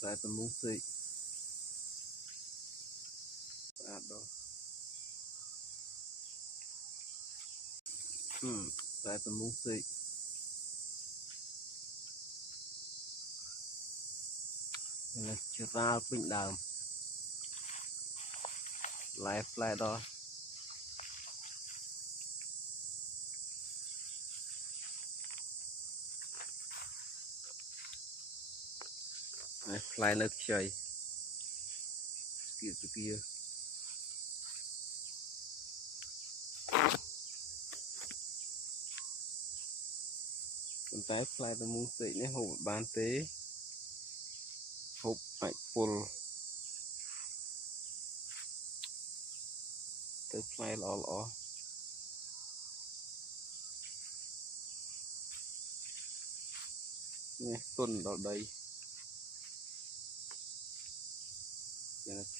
Lại tầm mung xị đó. Lại tầm mung xị là chưa ra pin đàm lại đó lại nước chơi kia còn tay lại tầm mung xị này hộp bàn tế hộp mạnh full tới lại lỏ nè tuần vào đây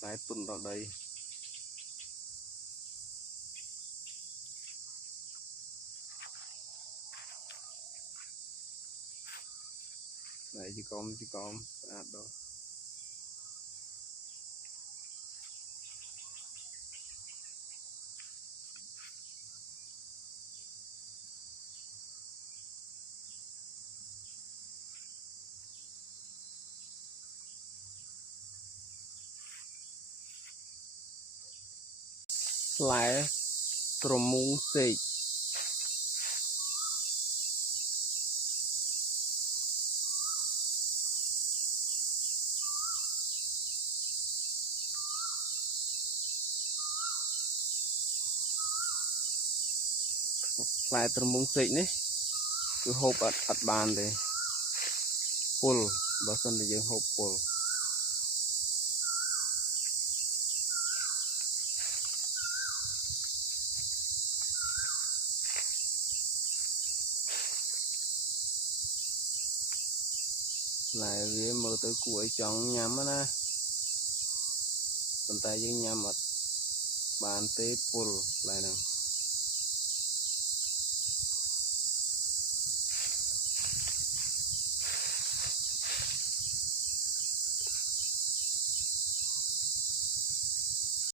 lại tuần vào đây lại chỉ con đó lại trộm mung xị lại trộm mung xị này cứ hộp ắt bàn để full và sân để dương hộp full lại với mơ tới cuối chọn nhắm á còn tay dương nhắm bàn tế full lại nè